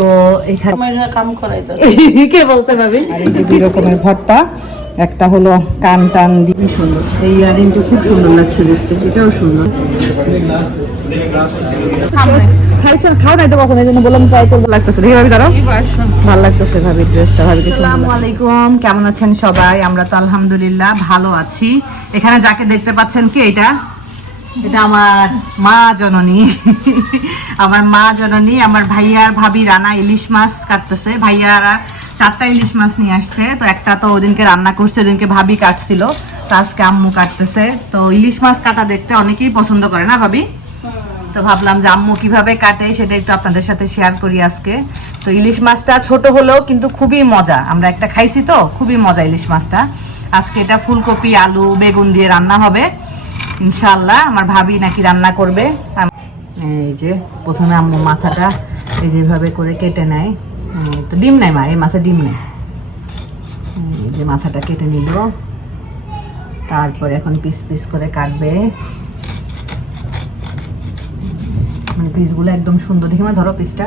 তো এখানে কে বলতে ভাবি? দুই রকমের ভর্তা একটা হলো কান টান দিয়ে। সুন্দর। এই ইয়ারিংটা খুব সুন্দর লাগছে দেখতে এটাও সুন্দর। খাইছেন? খাও নাই তো কখনো এই জন্য বললাম ট্রাই করব। লাগতেছে। দেখি ভাবি দাঁড়াও। ভালো লাগতেছে ভাবি ড্রেসটা ভাবি আসসালামু আলাইকুম কেমন আছেন সবাই? আমরা তো আলহামদুলিল্লাহ ভালো আছি। এখানে যাকে দেখতে পাচ্ছেন কি এটা? এটা আমার মা জননী। আমার মা জননী, আমার ভাইয়ার ভাবি রানা ইলিশ মাছ কাটতেছে। ভাইয়ারা চারটা ইলিশ মাছ নিয়ে আসছে। তো একটা তো ওদিনকে রান্না করছে, ওদিনকে ভাবি কাটছিল। তো আজকে আম্মু কাটতেছে। তো ইলিশ মাছ কাটা দেখতে অনেকেই পছন্দ করে না ভাবি? তো ভাবলাম যে আম্মু কীভাবে কাটে সেটা একটু আপনাদের সাথে শেয়ার করি আজকে। তো ইলিশ মাছটা ছোট হলেও কিন্তু খুবই মজা। আমরা একটা খাইছি তো, খুবই মজা ইলিশ মাছটা। আজকে এটা ফুলকপি, আলু, বেগুন দিয়ে রান্না হবে। ইনশাল্লাহ আমার ভাবি নাকি রান্না করবে। এই যে প্রথমে আম্মু মাথাটা এই যেভাবে করে কেটে নেয়। তো ডিম নেয় মা এই মাছে ডিম নেয়। এই যে মাথাটা কেটে নিল। তারপরে এখন পিস পিস করে কাটবে। মানে পিসগুলো একদম সুন্দর দেখি মানে ধরো পিসটা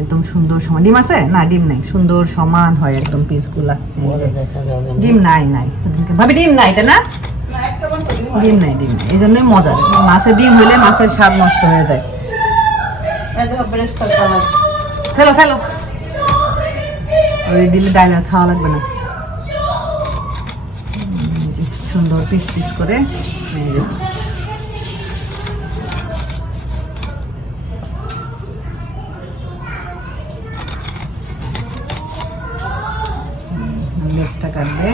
একদম সুন্দর সমান। ডিম আছে? না ডিম নাই সুন্দর সমান হয় একদম পিসগুলা। ডিম নাই নাই। ভাবি ডিম নাই তাই না? ডিম নাই ডিম নাই। এই জন্যই মজা। মাছের ডিম হলে মাছের স্বাদ নষ্ট হয়ে যায়। ফেলো ফেলো। ওই দিলে ডাইল আর খাওয়া লাগবে না। সুন্দর পিস পিস করে এই যে। হুম, লেজটা কাটবে।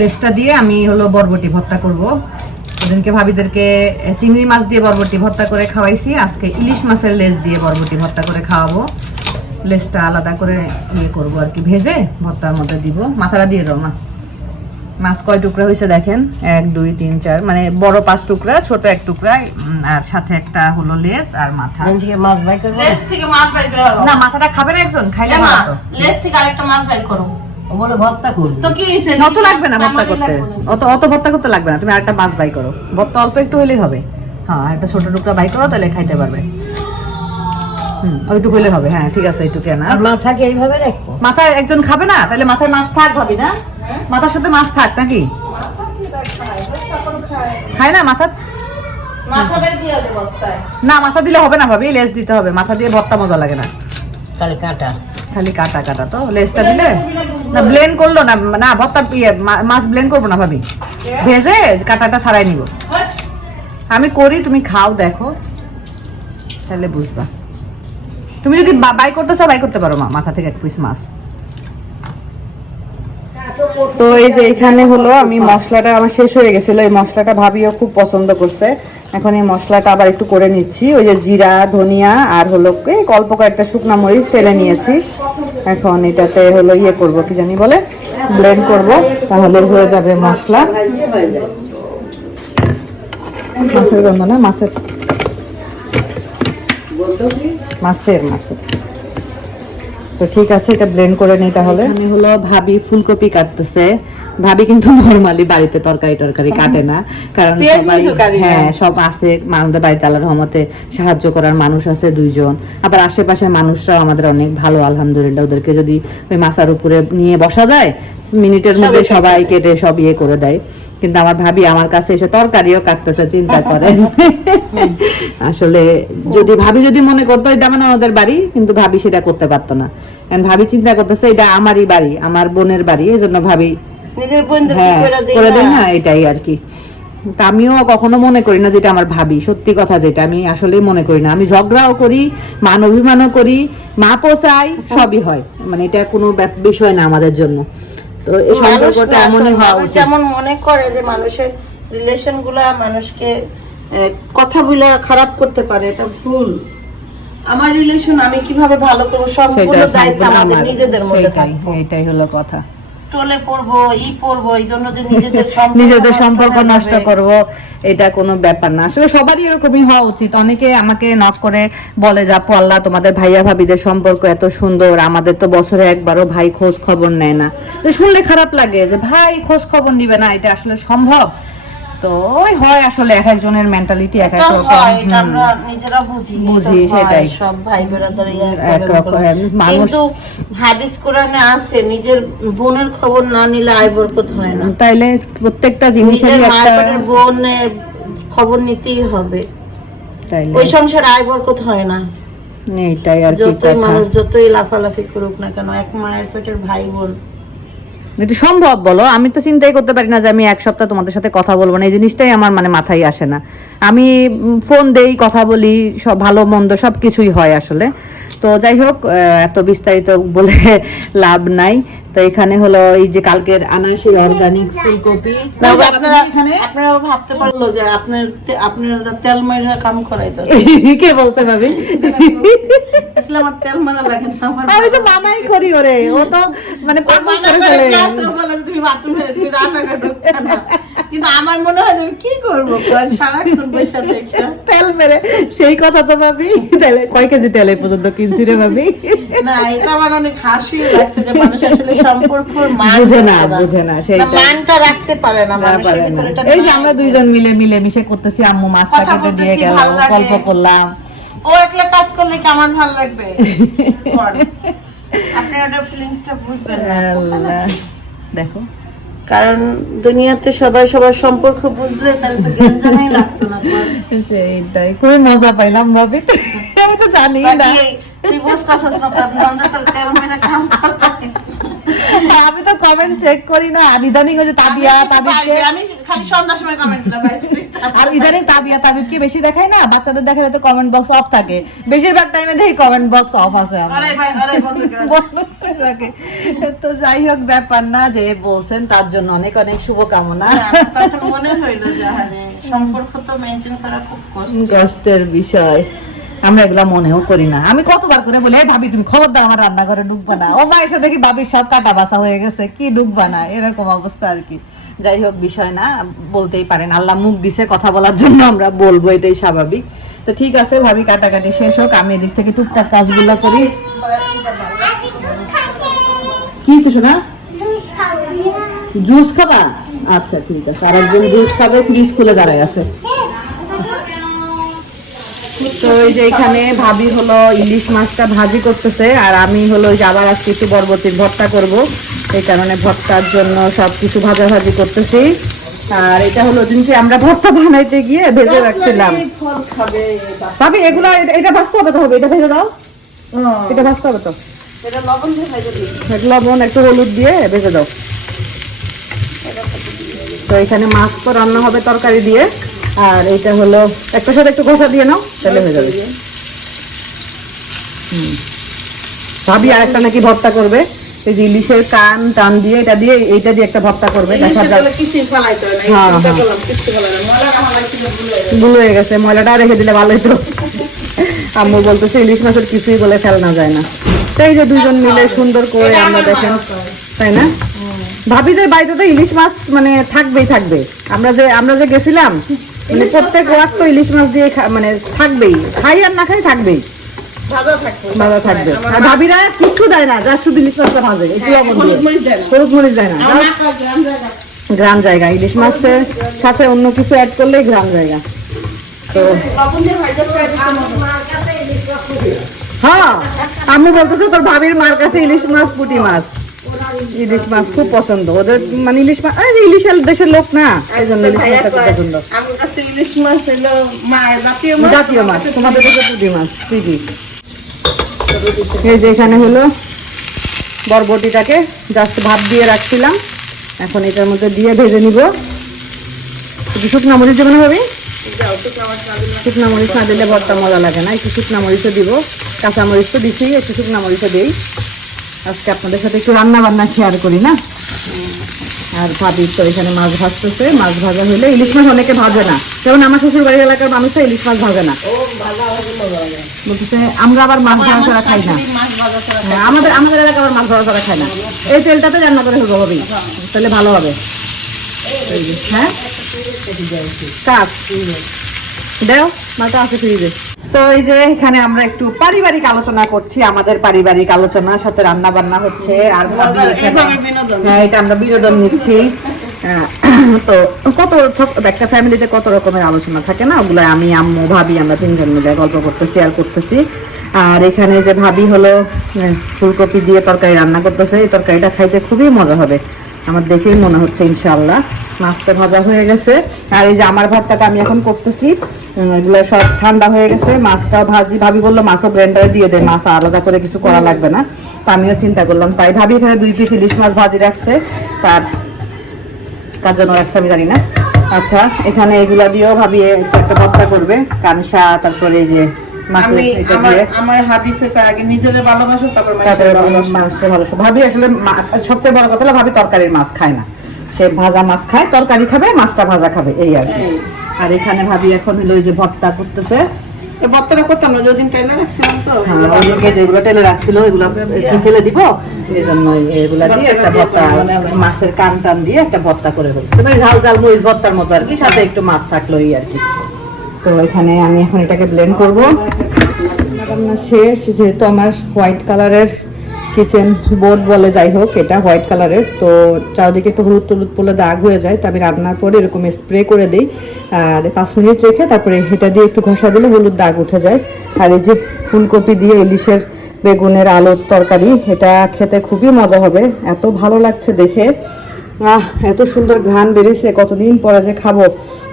লেজটা দিয়ে আমি হলো বরবটি ভর্তা করব। ওদিনকে ভাবিদেরকে চিংড়ি মাছ দিয়ে বরবটি ভর্তা করে খাওয়াইছি। আজকে ইলিশ মাছের লেজ দিয়ে বরবটি ভর্তা করে খাওয়াবো। লেজটা আলাদা করে ইয়ে করব আর কি ভেজে ভর্তার মধ্যে দিব। মাথাটা দিয়ে দাও মা। মাছ কয় টুকরা হয়েছে দেখেন? এক দুই তিন চার মানে বড় পাঁচ টুকরা ছোট এক টুকরা আর সাথে একটা হলো লেস আর মাথা। থেকে মাছ বাই করব? লেস থেকে মাছ করে না মাথাটা খাবে না একজন খাইলে লেস থেকে আরেকটা মাছ বের করো। ও বলে ভর্তা করব তো কি অত লাগবে না ভর্তা করতে। অত অত ভর্তা করতে লাগবে না। তুমি আরেকটা মাছ বাই করো। ভর্তা অল্প একটু হলেই হবে। হ্যাঁ একটা ছোট টুকরা বাই করো তাহলে খাইতে পারবে। হুম ওইটুকু হলে হবে। হ্যাঁ ঠিক আছে এইটুকু না। মাথাকে এইভাবে রাখব মাথায় একজন খাবে না? তাহলে মাথায় মাছ থাক ভাবি না? মাথার সাথে মাছ থাক নাকি? খায়। না মাথা? না মাথা দিলে হবে না ভাবি লেজ দিতে হবে। মাথা দিয়ে ভর্তা মজা লাগে না। তাহলে কাটা খালি কাটা কাটা তো, লেজটা দিলে? না ব্লেন্ড করল না না, ভর্তা ইয়ে মাছ ব্লেন্ড করব না ভাবি। ভেজে কাটাটা নিব। আমি করি, তুমি খাও, দেখো। তাহলে বুঝবা। তুমি যদি বাই করতে চাও, বাই করতে পারো, মা, মাথা থেকে এক পিস মাছ। তো এই যে এখানে হলো, আমি মশলাটা আমার শেষ হয়ে গেছিল, এই মশলাটা ভাবিও খুব পছন্দ করছে। এখন এই মশলাটা আবার একটু করে নিচ্ছি। ওই যে জিরা, ধনিয়া আর হলো অল্প কয়েকটা শুকনা মরিচ তেলে নিয়েছি। এখন এটাতে হলো ইয়ে করব, কি জানি বলে ব্লেন্ড করব, তাহলে হয়ে যাবে মশলা। মাছের গন্ধ না, মাছের? মাছের মাছের। তো ঠিক আছে এটা ব্লেন্ড করে নিই তাহলে। এখানে হলো ভাবি ফুলকপি কাটতেছে। ভাবি কিন্তু নরমালি বাড়িতে তরকারি টরকারি কাটে না। কারণ। হ্যাঁ সব আছে। আমাদের বাড়িতে আল্লাহর রহমতে সাহায্য করার মানুষ আছে দুইজন। আবার আশেপাশের মানুষরাও আমাদের অনেক ভালো আলহামদুলিল্লাহ। ওদেরকে যদি ওই মাছার উপরে নিয়ে বসা যায় মিনিটের মধ্যে সবাই কেটে সব ইয়ে করে দেয়। কিন্তু আমার ভাবি আমার কাছে এসে তরকারিও কাটতেছে চিন্তা করে আসলে যদি ভাবি যদি মনে করতো এটা মানে ওদের বাড়ি কিন্তু ভাবি সেটা করতে পারতো না। কারণ ভাবি চিন্তা করতেছে এটা আমারই বাড়ি আমার বোনের বাড়ি এই জন্য ভাবি হ্যাঁ করে দেয় না? না এটাই আর কি। আমিও কখনো মনে করি না যেটা আমার ভাবি সত্যি কথা যেটা আমি আসলে মনে করি না। আমি ঝগড়াও করি মান অভিমানও করি মাপও চাই সবই হয়। মানে এটা কোনো বিষয় না আমাদের জন্য। তো এই সম্পর্কটা এমনই হওয়া উচিত। যেমন মনে করে যে মানুষের রিলেশনগুলা মানুষকে কথা বলে খারাপ করতে পারে এটা ভুল। আমার রিলেশন আমি কীভাবে ভালো করব সবগুলো দায়িত্ব আমাদের নিজেদের মধ্যে সেটাই, এটাই হলো কথা। টলে পড়ব ই পড়ব এই জন্য যে নিজেদের নিজেদের সম্পর্ক নষ্ট করব এটা কোনো ব্যাপার না। আসলে সবারই এরকমই হওয়া উচিত। অনেকে আমাকে নক করে বলে যা আপু আল্লাহ তোমাদের ভাইয়া ভাবিদের সম্পর্ক এত সুন্দর আমাদের তো বছরে একবারও ভাই খোঁজ খবর নেয় না। তো শুনলে খারাপ লাগে যে ভাই খোঁজ খবর নিবে না এটা আসলে সম্ভব? তো ওই হয় আসলে এক একজনের মেন্টালিটি এক এক রকম। আমরা নিজেরা বুঝি বুঝি, সেটাই। সব ভাই বেড়াদার এক রকম, কিন্তু হাদিস কোরআনে আছে নিজের বোনের খবর না নিলে আয় বরকত হয় না। তাইলে প্রত্যেকটা নিজের জিনিসেরই একটা বোনের খবর নিতেই হবে। তাইলে। ওই সংসার আয় বরকত হয় না। এইটাই আর কি যতই মানুষ যতই লাফালাফি করুক না কেন এক মায়ের পেটের ভাই বোন এটা সম্ভব বলো? আমি তো চিন্তাই করতে পারি না যে আমি এক সপ্তাহ তোমাদের সাথে কথা বলব না। এই জিনিসটাই আমার মানে মাথায় আসে না। আমি ফোন দেই কথা বলি সব ভালো মন্দ সব কিছুই হয় আসলে। তো যাই হোক এত বিস্তারিত বলে লাভ নাই। তো এখানে হলো এই যে কালকের আনারসি অর্গানিক ফুলকপি। আপনারা ভাবতে পারল যে আপনার আপনারা তেল মাইরা কাম করাইতে কে বলতে পারবি? আসলে আমার তেল মারা লাগে না আমার আমি তো মানাই করি ওরে ও তো মানে পাগল করে। করে ফেলে। বলে তুমি বাথরুমে তুমি রান্না করে কিন্তু আমার মনে হয় আমি কি করব সারাক্ষণ বসে থেকে। তেল মেরে সেই কথা তো ভাবি। তাহলে কয় কেজি তেল এই পর্যন্ত কিনছি রে ভাবি? না এটা আমার অনেক হাসি লাগছে যে মানুষ আসলে সম্পর্কর মান বুঝে না, বুঝে না, না, মানটা রাখতে পারে না না মানুষের পারে না। ভিতরে এটা এই যে আমরা দুইজন মিলে মিলে মিশে করতেছি আম্মু মাছটা কেটে দিয়ে গেল গল্প করলাম। ও একলা কাজ করলে কি আমার ভালো লাগবে? আপনি ওটার ফিলিংসটা বুঝবেন না। দেখো। কারণ দুনিয়াতে সবাই সবার সম্পর্ক বুঝলে তাহলে তো জানাই লাগতো না। সেইটাই। খুবই মজা পাইলাম ভাবি আমি তো জানি না। তুই বুঝতেছিস না তার নন্দা তোর তেল মেরে কাম করতে আমি তো কমেন্ট চেক করি না। আর ইদানিং যে তাবিয়া তাবিবকে আমি খালি সন্ধ্যার সময় কমেন্ট দিলাম আর ইদানিং তাবিয়া তাবিবকে বেশি দেখাই না বাচ্চাদের দেখালে তো কমেন্ট বক্স অফ থাকে। বেশিরভাগ টাইমে দেখি কমেন্ট বক্স অফ আছে। তো যাই হোক ব্যাপার না যে বলছেন তার জন্য অনেক অনেক শুভকামনা। তখন মনে হইল যে সম্পর্ক তো মেনটেন করা খুব কষ্টের বিষয়। আমরা এগুলা মনেও করি না। আমি কতবার করে বলি ভাবি, তুমি খবর দাও আমার রান্নাঘরে ঢুকবা না। ও মা এসে দেখি ভাবির সব কাটা বাসা হয়ে গেছে, কি ঢুকবা না? এরকম অবস্থা আর কি। যাই হোক, বিষয় না, বলতেই পারেন, আল্লাহ মুখ দিছে কথা বলার জন্য আমরা বলব, এটাই স্বাভাবিক। তো ঠিক আছে, ভাবি কাটাকাটি শেষ হোক, আমি এদিক থেকে টুকটাক কাজগুলো করি। কি শোনা জুস খাবা? আচ্ছা ঠিক আছে আর একজন জুস খাবে ফ্রিজ খুলে দাঁড়ায় আছে। তো এই যে এখানে ভাবি হলো ইলিশ মাছটা ভাজি করতেছে আর আমি হলো আবার আজকে একটু বরবটির ভর্তা করব। এই কারণে ভর্তার জন্য সবকিছু ভাজা ভাজি করতেছি। আর এটা হলো দিনকে আমরা ভর্তা বানাইতে গিয়ে ভেজে রাখছিলাম। ভাবি এগুলা এটা- ভাজতে হবে তো হবে এটা ভেজে দাও। এটা ভাজতে হবে তো। লবণ একটু হলুদ দিয়ে ভেজে দাও। তো এখানে মাছ তো রান্না হবে তরকারি দিয়ে। আর এটা হলো একটা সাথে একটু ঘষা দিয়ে নাও তাহলে হয়ে যাবে। ভাবি আর একটা নাকি ভর্তা করবে। এই যে ইলিশের কান টান দিয়ে এটা দিয়ে এইটা দিয়ে একটা ভর্তা করবে দেখা যাক। হয় না। হ্যাঁ, ভুলে গেছে। হয়ে ময়লাটা রেখে দিলে ভালোই তো। আম্মু বলতেছে ইলিশ মাছের কিছুই বলে ফেলনা যায় না। তো এই যে দুজন মিলে সুন্দর করে আমরা দেখেন। তাই না? ভাবিদের বাড়িতে তো ইলিশ মাছ মানে থাকবেই থাকবে। আমরা যে আমরা যে গেছিলাম মানে প্রত্যেক ওয়াক তো ইলিশ মাছ দিয়ে মানে থাকবেই। খাই আর না খাই থাকবেই। ভাজা থাকবে। আর ভাবিরা কিচ্ছু দেয় না যা শুধু ইলিশ মাছটা ভাজে। একটু হ্যাঁ, হলুদ মরিচ দেয় না। গ্রাম জায়গা। ইলিশ মাছের সাথে অন্য কিছু অ্যাড করলেই গ্রাম জায়গা। তো হ্যাঁ আমি বলতেছে তোর ভাবির মার কাছে ইলিশ মাছ পুঁটি মাছ। ইলিশ মাছ খুব পছন্দ। ওদের মানে ইলিশ মাছ আরে ইলিশের দেশের লোক না। এই জন্য ইলিশ মাছটা খুব পছন্দ। ইলিশ মাছ হলো জাতীয় মাছ। মাছ। তোমাদের দেশে পুঁটি মাছ। ঠিকই এই যে এখানে হলো বরবটিটাকে। জাস্ট ভাত দিয়ে রাখছিলাম। এখন এটার মধ্যে দিয়ে ভেজে নিব। একটু শুকনা মরিচ দেবো না ভাবি শুকনো মাছ মরিচ না দিলে ভর্তা মজা লাগে না। একটু শুকনা মরিচও দিব। কাঁচা মরিচ তো দিছি একটু শুকনা মরিচও দিই। আজকে আপনাদের সাথে একটু রান্না বান্না শেয়ার করি না? আর ভাবি তো এখানে মাছ ভাজতেছে মাছ ভাজা হলে ইলিশ মাছ অনেকে ভাজে না। যেমন আমার শ্বশুর বাড়ির এলাকার মানুষ ইলিশ মাছ ভাজে না। বলতেছে আমরা আবার মাছ ভাজা ছাড়া খাই না। হ্যাঁ, আমাদের আমাদের এলাকা আবার মাছ ভাজা ছাড়া খায় না। এই তেলটাতে রান্না করে হব হবেই তাহলে ভালো হবে। হ্যাঁ? কাজ দেও মাটা আছে ফ্রিজে তো এই যে এখানে আমরা একটু পারিবারিক আলোচনা করছি আমাদের পারিবারিক আলোচনার সাথে রান্না বান্না হচ্ছে আর। হ্যাঁ এটা আমরা বিনোদন নিচ্ছি। তো কত একটা ফ্যামিলিতে কত রকমের আলোচনা থাকে না? ওগুলো আমি আম্মু ভাবি আমরা তিনজন মিলে গল্প করতেছি আর করতেছি। আর এখানে যে ভাবি হলো ফুলকপি দিয়ে তরকারি রান্না করতেছে এই তরকারিটা খাইতে খুবই মজা হবে। আমার দেখেই মনে হচ্ছে ইনশাল্লাহ মাছটা ভাজা হয়ে গেছে। আর এই যে আমার ভর্তাটা আমি এখন করতেছি এগুলো সব ঠান্ডা হয়ে গেছে। মাছটাও ভাজি ভাবি বলল, মাছও ব্লেন্ডারে দিয়ে দেয় মাছ আলাদা করে কিছু করা লাগবে না। তা আমিও চিন্তা করলাম, তাই ভাবি এখানে দুই পিস ইলিশ মাছ ভাজি রাখছে। তার কার জন্য রাখছে আমি জানি না। আচ্ছা এখানে এগুলা দিয়েও ভাবি একটা ভর্তা করবে, কানসা, তারপরে এই যে আমি আমার হাদিসে আগে নিজেরে ভালোবাসো তারপর মানুষের ভালোবাসো। ভাবি আসলে সবচেয়ে বড় কথা হলো ভাবি তরকারির মাছ খায় না। সে ভাজা মাছ খায় তরকারি খাবে মাছটা ভাজা খাবে এই আর কি। আর এখানে ভাবি এখন হলো যে ভর্তা করতেছে। ভর্তাটা করতাম না যেদিন ট্রেনে রাখছিলাম তো। হ্যাঁ, ওইদিকে যেগুলো তেলে রাখছিল ওইগুলো কি ফেলে দিব? এই জন্য এগুলা দিয়ে একটা ভর্তা মাছের কান টান দিয়ে একটা ভর্তা করে ফেলছে। মানে ঝাল ঝাল মরিচ ভর্তার মতো আর কি সাথে একটু মাছ থাকল এই আর কি। তো এখানে আমি এখন এটাকে ব্লেন্ড করব। রান্না শেষ, যেহেতু আমার হোয়াইট কালারের কিচেন বোর্ড বলে যাই হোক, এটা হোয়াইট কালারের তো চারদিকে একটু হলুদ টলুদ পড়লে দাগ হয়ে যায়, তো আমি রান্নার পরে এরকম স্প্রে করে দিই। আর পাঁচ মিনিট রেখে তারপরে এটা দিয়ে একটু ঘষা দিলে হলুদ দাগ উঠে যায়। আর এই যে ফুলকপি দিয়ে ইলিশের বেগুনের আলুর তরকারি, এটা খেতে খুবই মজা হবে। এত ভালো লাগছে দেখে। আহ, এত সুন্দর ঘ্রাণ বেরিয়েছে, কতদিন পরে যে খাব।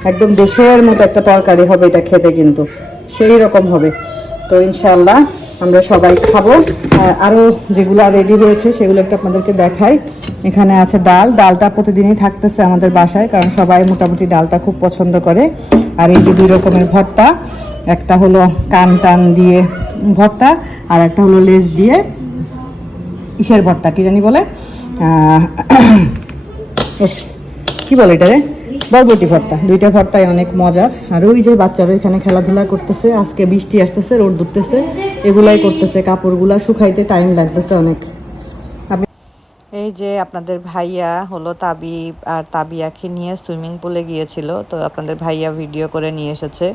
একদম দেশের মতো একটা তরকারি হবে এটা খেতে কিন্তু। সেই রকম হবে। তো ইনশাল্লাহ আমরা সবাই খাব। আর আরও যেগুলো রেডি হয়েছে সেগুলো একটু আপনাদেরকে দেখাই। এখানে আছে ডাল। ডালটা প্রতিদিনই থাকতেছে আমাদের বাসায়, কারণ সবাই মোটামুটি ডালটা খুব পছন্দ করে। আর এই যে দুই রকমের ভর্তা, একটা হলো কান টান দিয়ে ভর্তা, আর একটা হলো লেজ দিয়ে ইসের ভর্তা, কি জানি বলে? কি বলে এটা রে? বরবটি ভর্তা, দুইটা ভর্তাই অনেক মজার আর ওই যে বাচ্চারা এখানে খেলাধুলা করতেছে, আজকে বৃষ্টি আসতেছে, রোদ উঠতেছে, এগুলাই করতেছে, কাপড়গুলা শুকাইতে টাইম লাগতেছে অনেক। এই যে আপনাদের ভাইয়া হলো তাবি আর তাবিয়াকে নিয়ে সুইমিং পুলে গিয়েছিল, তো আপনাদের ভাইয়া ভিডিও করে নিয়ে এসেছে।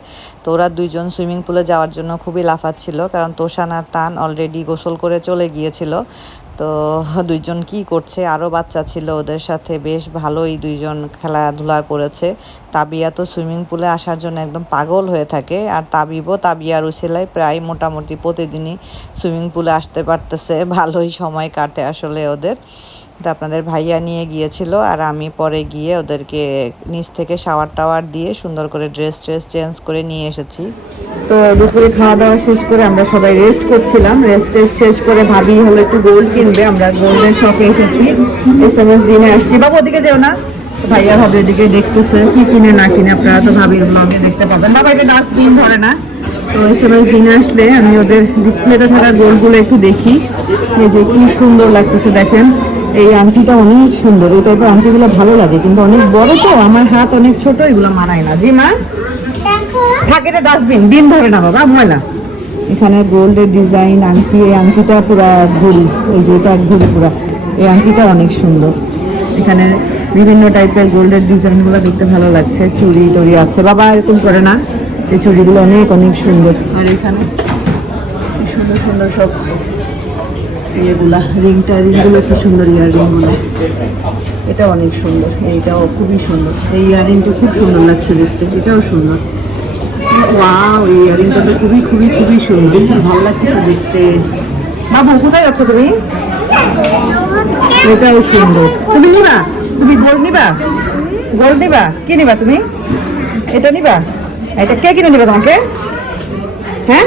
তো ওরা দুইজন সুইমিং পুলে যাওয়ার জন্য খুবই লাফাচ্ছিল, কারণ তোষান আর তান অলরেডি গোসল করে চলে গিয়েছিল। তো দুইজন কি করছে? আরও বাচ্চা ছিল ওদের সাথে। বেশ ভালোই দুইজন খেলাধুলা করেছে। তাবিয়া তো সুইমিং পুলে আসার জন্য একদম পাগল হয়ে থাকে। আর তাবিবও তাবিয়ার উছেলায় প্রায় মোটামুটি প্রতিদিনই সুইমিং পুলে আসতে পারতেছে। ভালোই সময় কাটে আসলে ওদের। তো আপনাদের ভাইয়া নিয়ে গিয়েছিল আর আমি পরে গিয়ে ওদেরকে নিচ থেকে শাওয়ার টাওয়ার দিয়ে সুন্দর করে ড্রেস ট্রেস চেঞ্জ করে নিয়ে এসেছি। তো দুপুরে খাওয়া দাওয়া শেষ করে আমরা সবাই রেস্ট করছিলাম। রেস্ট শেষ করে ভাবি হলো একটু গোল্ড কিনবে। আমরা গোল্ডের শপে এসেছি। এস এম এস দিনে আসছি। বাবু, ওদিকে যেও না। ভাইয়া ভাবি ওদিকে দেখতেছে। কি কিনে, না কিনে আপনারা তো ভাবির ব্লগে দেখতে পাবেন। বাবা, এটা ডাস্টবিন ধরে না। তো এস এম এস দিনে আসলে আমি ওদের ডিসপ্লেতে থাকা গোল্ডগুলো একটু দেখি। এই যে কি সুন্দর লাগতেছে, দেখেন। এই আংটিটা অনেক সুন্দর এই টাইপের আংটিগুলো ভালো লাগে কিন্তু অনেক বড় তো আমার হাত অনেক ছোট এগুলো মানায় না। জি মা? থাকে এটা ডাস্টবিন দিন ধরে না বাবা ময়লা এখানে গোল্ডের ডিজাইন আংটি এই আংটিটা পুরা ঘুরি এই যে এটা ঘুরি পুরা। এই আংটিটা অনেক সুন্দর। এখানে বিভিন্ন টাইপের গোল্ডের ডিজাইনগুলো দেখতে ভালো লাগছে চুড়ি টুড়ি আছে। বাবা এরকম করে না এই চুড়িগুলো অনেক অনেক সুন্দর। আর এখানে সুন্দর সুন্দর সব ইয়েগুলা রিংটা, রিংগুলো কি সুন্দর ইয়ার রিংগুলো এটা অনেক সুন্দর, এইটাও খুবই সুন্দর। এই ইয়ারিংটা খুব সুন্দর লাগছে দেখতে, এটাও সুন্দর। ওয়াও, এই ইয়ারিংটা তো খুবই খুবই খুবই সুন্দর। ভালো লাগতেছে দেখতে। বাবু, কোথায় যাচ্ছ তুমি? এটাও সুন্দর। তুমি নিবা? তুমি গোল্ড নিবা? গোল্ড নিবা? কি নিবা তুমি? এটা নিবা? এটা কে কিনে দিবে তোমাকে? হ্যাঁ?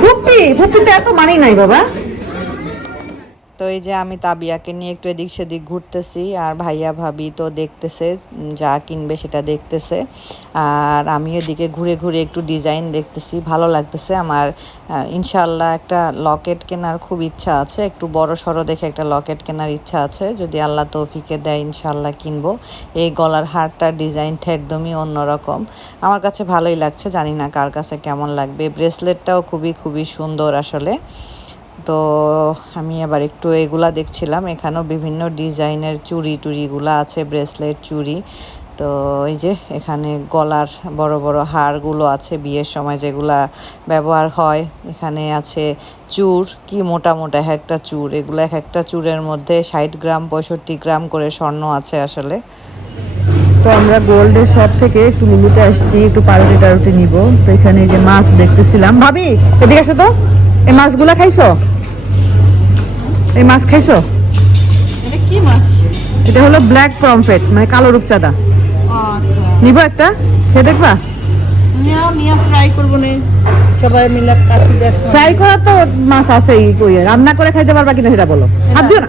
ফুপি, ফুপিতে এত মানি নাই বাবা। তো এই যে আমি তাবিয়াকে নিয়ে একটু এদিক সেদিক ঘুরতেছি, আর ভাইয়া ভাবি তো দেখতেছে যা কিনবে সেটা দেখতেছে। আর আমি এদিকে ঘুরে ঘুরে একটু ডিজাইন দেখতেছি, ভালো লাগতেছে আমার। ইনশাল্লাহ একটা লকেট কেনার খুব ইচ্ছা আছে, একটু বড় সড়ো দেখে একটা লকেট কেনার ইচ্ছা আছে। যদি আল্লাহ তৌফিকে দেয় ইনশাল্লাহ কিনবো। এই গলার হারটার ডিজাইনটা একদমই অন্যরকম। আমার কাছে ভালোই লাগছে, জানি না কার কাছে কেমন লাগবে। ব্রেসলেটটাও খুবই খুবই সুন্দর আসলে। তো আমি আবার একটু এগুলা দেখছিলাম। এখানেও বিভিন্ন ডিজাইনের চুড়ি টুড়িগুলো আছে, ব্রেসলেট চুড়ি। তো এই যে এখানে গলার বড় বড় হারগুলো আছে বিয়ের সময় যেগুলা ব্যবহার হয়। এখানে আছে চূর, কি মোটা মোটা এক একটা চূর। এগুলো এক একটা চূরের মধ্যে ষাট গ্রাম, পঁয়ষট্টি গ্রাম করে স্বর্ণ আছে আসলে। তো আমরা গোল্ডের শপ থেকে একটু লুলুতে আসছি, একটু পাউরুটি টারুটি নিব। তো এখানে যে মাছ দেখতেছিলাম। ভাবি, এদিকে আসো তো। এই মাছগুলা খাইছো? এই মাছ খাইছো? এটা হলো ব্ল্যাক পমফ্রেট মানে কালো রূপচাঁদা। আচ্ছা। নিব একটা? খেয়ে দেখবা? ফ্রাই করা তো মাছ আছেই কই রান্না করে খাইতে পারবা কিনা সেটা বলো। হাত দিও না।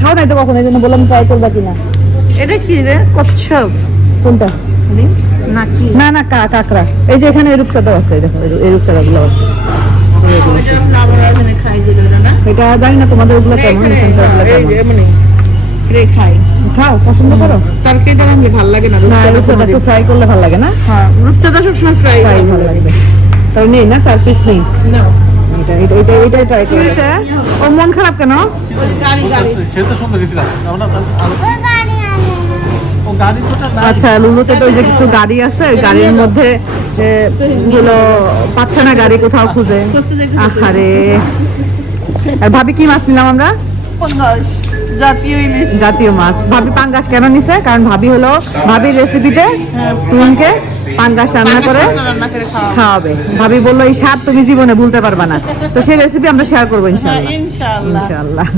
খাও নাই তো কখনো এই জন্য বললাম ট্রাই করবা কিনা। এটা কি রে? কচ্ছপ। কোনটা? নাকি? না না কা কাকড়া। এই যে এখানে এই রূপচাঁদা আছে এই দেখো এই- রূপচাঁদা গুলো আছে এটা আমরা এখানে খাই দিল না? এটা জানি না তোমাদের ওগুলো কেমন খাই। খাও পছন্দ করো। তরকারি দ্বারা আমি ভালো লাগে না না রূপচাঁদা রূপচাঁদা একটু ফ্রাই করলে ভালো লাগে না? হ্যাঁ রূপচাঁদা সবসময় ফ্রাই ভালো লাগবে। তাও নেই না চার পিস নেই? এটাই ও মন খারাপ কেন? গাড়ি গাড়ি। সে তো গেছিলাম। আমরা আচ্ছা লুলুতে তো ওই যে কিছু গাড়ি আছে গাড়ির মধ্যে গুলো পাচ্ছে না গাড়ি কোথাও খুঁজে। আহারে। আর ভাবি কি মাছ নিলাম আমরা? জাতীয় মাছ। ভাবি পাঙ্গাস কেন নিছে? কারণ ভাবি হলো ভাবির রেসিপিতে তুমকে পাঙ্গাস রান্না করে রান্না করে খাওয়াবে। ভাবি বলল এই স্বাদ তুমি জীবনে ভুলতে পারবা না। তো সেই রেসিপি আমরা শেয়ার করব হ্যাঁ, ইনশাআল্লাহ। ইনশাআল্লাহ। ইনশাআল্লাহ।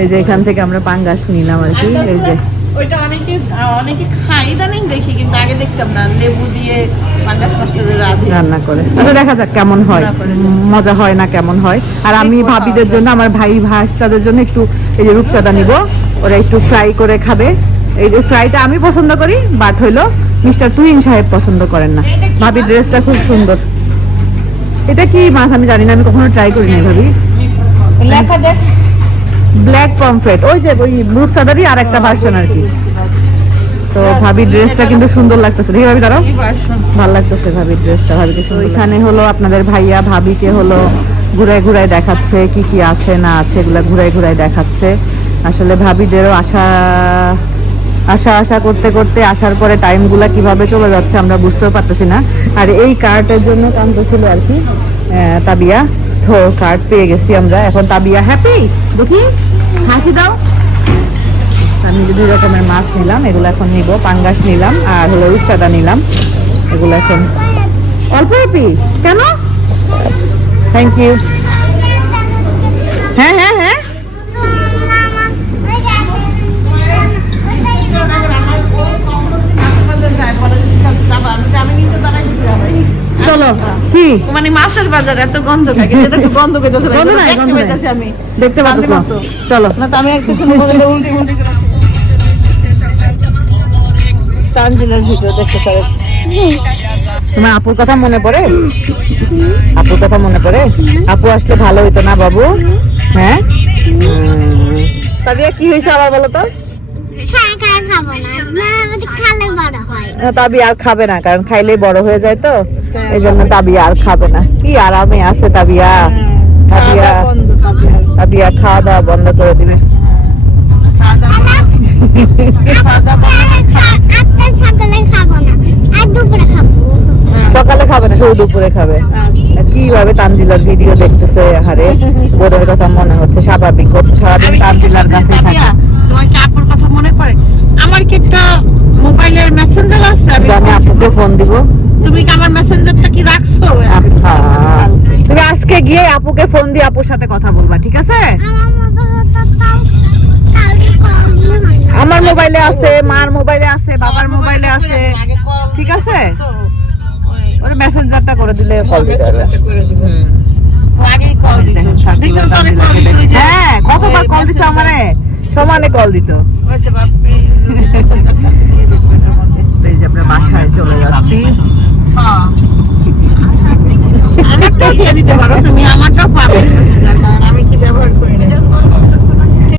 এই যে এখান থেকে আমরা পাঙ্গাস নিলাম আর কি এই যে। ওইটা অনেকে অনেকে খাই জানেন দেখি কিন্তু আগে দেখতাম না। লেবু দিয়ে পাঙ্গাস মাছটা রান্না করে। আচ্ছা দেখা যাক কেমন হয়। মজা হয় না কেমন হয়? আর আমি ভাবিদের জন্য আমার ভাই ভাইস্তাদের জন্য একটু এই যে রূপচাঁদা নিব। ওরা একটু ফ্রাই করে খাবে। এই ফ্রাইটা আমি পছন্দ করি বাট হইল মিস্টার তুহিন সাহেব পছন্দ করেন না। ভাবির ড্রেসটা খুব সুন্দর। এটা কি মাছ? আমি জানি না আমি কখনো ট্রাই করি নাই ভাবি। লেখা দেখ। ব্ল্যাক পমফ্রেট, ওই যে ওই রূপচাঁদারই আর একটা ভার্সন আর কি। তো ভাবির ড্রেসটা কিন্তু সুন্দর লাগতেছে। দেখি ভাবি, দাঁড়াও। ভালো লাগতেছে ভাবির ড্রেসটা ভাবিকে এখানে হলো আপনাদের ভাইয়া ভাবিকে হলো ঘুরায় ঘুরায় দেখাচ্ছে, কি কি আছে, না আছে, এগুলা ঘুরায় ঘুরায় দেখাচ্ছে। আসলে ভাবিদেরও আশা আশা আশা করতে করতে আসার পরে টাইমগুলা কীভাবে চলে যাচ্ছে আমরা বুঝতেও পারতেছি না। আর এই কার্ডের জন্য কামতেছিল আর কি তাবিয়া। তো কার্ড পেয়ে গেছি আমরা। এখন তাবিয়া হ্যাপি দেখি, হাসি দাও। আমি দুই রকমের মাছ নিলাম, এগুলো এখন নিব, পাঙ্গাস নিলাম, আর হলো রূপচাঁদা নিলাম। এগুলো এখন অল্প অল্পি কেন? থ্যাংক ইউ হ্যাঁ হ্যাঁ হ্যাঁ। চলো কি? মানে মাছের বাজার এত গন্ধ থাকে সেটা একটু গন্ধ করতেছে গন্ধ নাই, গন্ধ নাই। আমি দেখতে পাচ্ছ চলো। না তো আমি একটু বলে উল্টি উল্টি করে তানজিলের ভিডিও দেখতে পারে তোমার আপুর কথা মনে পড়ে? আপুর কথা মনে পড়ে? আপু আসলে ভালো হইতো না বাবু? হ্যাঁ? তাবিয়া কি হয়েছে আবার বলো তো? খাব না। হয়। তাবি আর খাবে না কারণ খাইলেই বড় হয়ে যায় তো। এই জন্য তাবিয়া আর খাবে না। কি আরামে আছে তাবিয়া। তাবিয়া তাবিয়া খাওয়া দাওয়া বন্ধ করে দিবে সকালে খাব না আর দুপুরে খাব সকালে খাবে না শুধু দুপুরে খাবে। কীভাবে তানজিলার ভিডিও দেখতেছে হারে বোর্ডের কথা মনে হচ্ছে স্বাভাবিক। সারাদিন তানজিলার কাছে থাকে। তোমার কি আপুর কথা মনে পড়ে? আমার কি একটা মোবাইলের মেসেঞ্জার আছে আমি আমি আপুকে ফোন দিব। তুমি কি আমার মেসেঞ্জারটা কি রাখছো? তুমি আজকে গিয়ে আপুকে ফোন দিয়ে আপুর সাথে কথা বলবা ঠিক আছে? আমার মোবাইল হয় আছে মার মোবাইলে আছে বাবার মোবাইলে আছে ঠিক আছে? ওর মেসেঞ্জারটা করে দিলে কল দিতে পারবে। দিবে কল দিত দেখেন সাথী দেখলাম তো অনেক কল দিত ওই যে হ্যাঁ কতবার কল messenger। আমারে? সমানে কল দিত। এই যে আমরা বাসায় চলে যাচ্ছি। হ্যাঁ। আমারটাও দিয়ে দিতে পারো তুমি আমারটাও পাবে আমি কি ব্যবহার করি না?